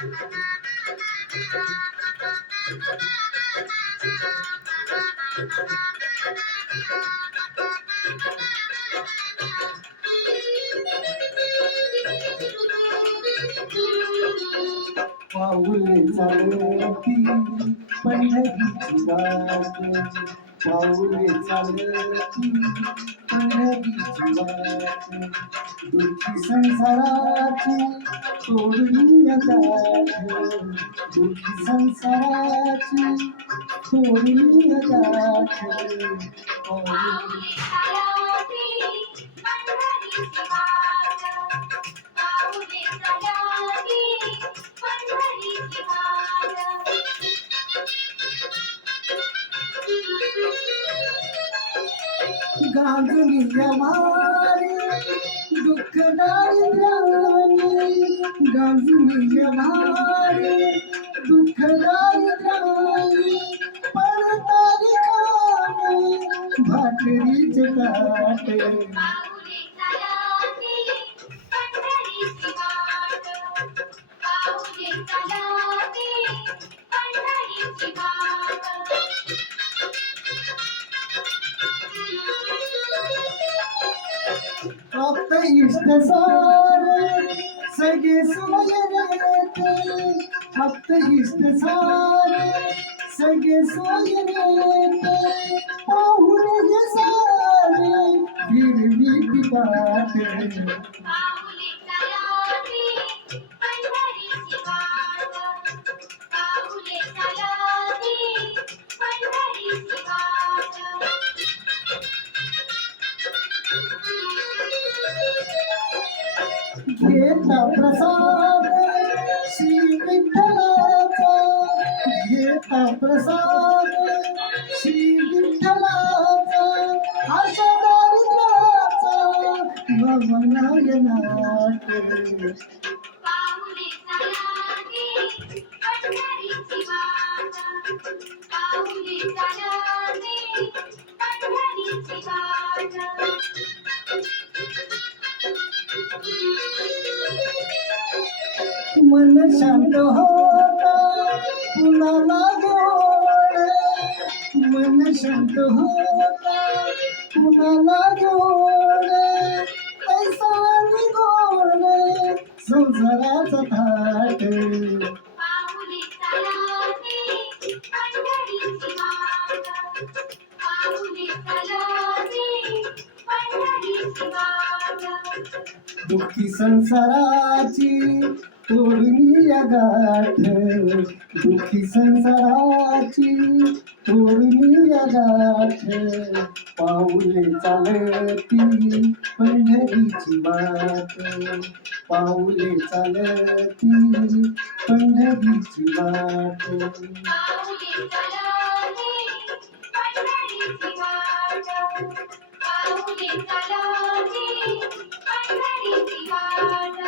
पाऊले चालती पंढरीची वाट, पाऊले चालती पंढरीची वाट, दुःखी संसाराची तोडली गाठ, दुःखी संसाराची तोडली गाठ. गांजली मारे दुःख दारिद्र्याने, गांजली मारे दुःख दारिद्र्याने, पडताली खाणे भाकरीचे ताटे. प्राप्त इष्ट सारे सगळे सोयरेते, प्राप्त इष्ट सारे सगळे सोयरेते, पाहुणे सारे फिरवी वाटे. घेता प्रसाद श्री विठ्ठलाचा, घेता प्रसाद श्री विठ्ठलाचा, आशा दारिद्र्याचा नवनायनाट. मन शांत होता कुणाला गोड, मन शांत होता कुणाला गोड, पैसा गोड संसाराचा थाट. दुःखी संसाराची तोडली गाठ, दुःखी संसाराची तोडली गाठ, पाऊले चालती पंढरीची वाट, पाऊले चालती पंढरीची वाट. पाऊले चालती पंढरीची वाट.